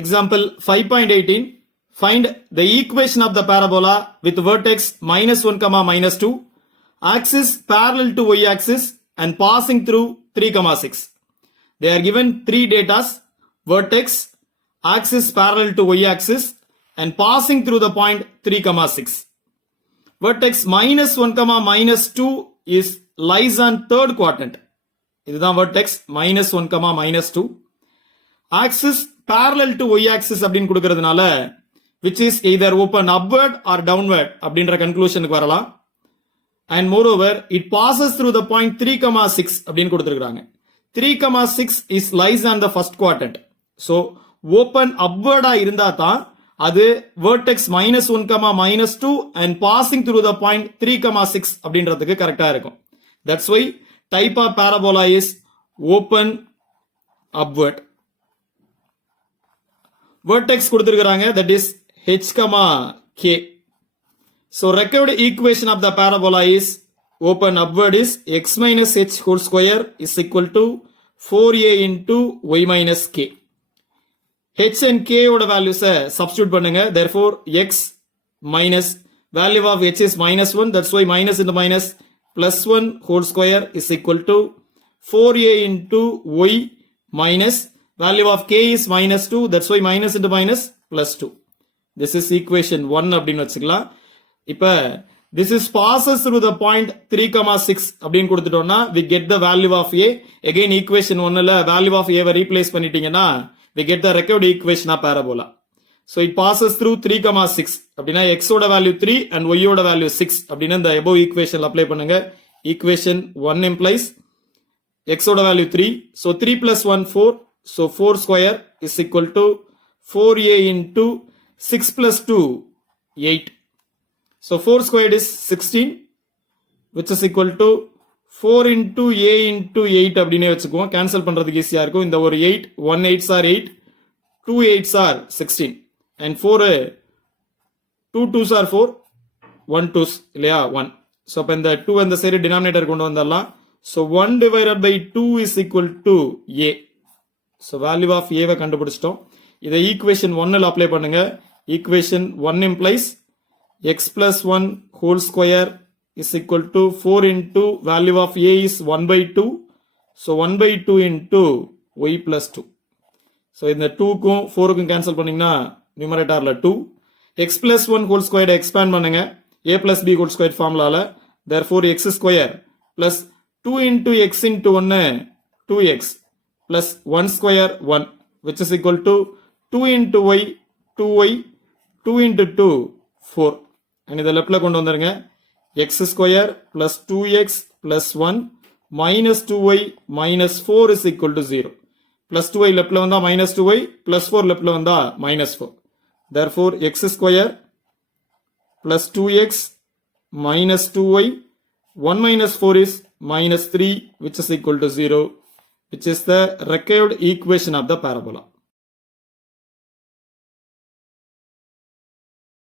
Example 5.18. Find the equation of the parabola with vertex minus 1 comma minus 2, axis parallel to y-axis and passing through 3 comma 6. They are given three datas: vertex, axis parallel to y-axis and passing through the point 3 comma 6. Vertex minus 1 comma minus 2 is lies on third quadrant. இதுதான் vertex minus 1 comma minus 2. Axis parallel to y-axis அப்படின்னு கொடுக்கிறதுனால which is either open upward or downward அப்படின்ற கன்க்ளூஷனுக்கு வரலாம். And moreover, it passes through the point 3 comma 6 அப்படின்னு கொடுத்திருக்காங்க. 3 comma 6 is lies on the first quadrant. So open upward இருந்தா தான் அது vertex minus 1 comma minus 2 and passing through the point 3 comma 6 அப்படின்றதுக்கு கரெக்டா இருக்கும். That's why type of parabola is open upward. Vertex கொடுத்திருக்காங்க, that is h comma k. So required equation of the parabola is open upward is x minus h whole square is equal to 4a into y minus k. h and k ஓட values substitute பண்ணுங்க. Therefore x minus value of h is minus 1, that's why minus into minus plus 1 whole square is equal to 4a into y minus value of k is minus 2, that's why minus into minus plus 2. This is equation 1 அப்படின்னு வச்சுக்கலாம். இப்ப this is passes through the point 3 comma 6 அப்படின்னு கொடுத்துட்டோம்னா we get the value of a. Again equation 1ல value of a why replace பண்ணிட்டீங்கன்னா we get the required equation of parabola. So it passes through 3 comma 6 அப்படின்னா x ஓட value 3 and y ஓட value 6 அப்படின்னா இந்த above equation apply பண்ணுங்க. Equation 1 implies x ஓட value 3, so 3 plus 1 4, so 4 square is equal to 4a into 6 plus 2 8. So 4 squared is 16, which is equal to 4 into a into 8 அப்படினே வெச்சுக்குவோம். Cancel பண்றதுக்கு ஈஸியா இருக்கும். இந்த ஒரு 8 1 8s are 8, 2 8s are 16 and 4 2 2s are 4, 1 2s இல்லையா 1. So அப்ப இந்த 2 அந்த சைடு டினாமினேட்டர் கொண்டு வந்தறலாம். So 1 divided by 2 is equal to a. So value of a வை கண்டுபிடிச்சிட்டோம். இதை equation 1ல அப்ளை பண்ணுங்க. Equation 1 implies x plus 1 whole square is equal to 4 into value of a is 1 by 2. So 1 by 2 into y plus 2. So இந்த 2க்கும் 4க்கும் cancel பண்ணீங்கன்னா நியூமரேட்டர்ல 2. x plus 1 whole square expand பண்ணுங்க a plus b whole square ஃபார்முலால. Therefore x square plus 2 into x into 1 2x plus 1 square 1 which is equal to 2 into y 2y 2 into 2 4. and இதை லெஃப்ட்ல கொண்டு வந்துருங்க. x square plus 2x plus 1 minus 2y minus 4 is equal to 0. plus 2y லெஃப்ட்ல வந்தா minus 2y plus 4 லெஃப்ட்ல வந்தா minus 4. therefore x square plus 2x minus 2y 1 minus 4 is minus 3 which is equal to 0, which is the required equation of the parabola.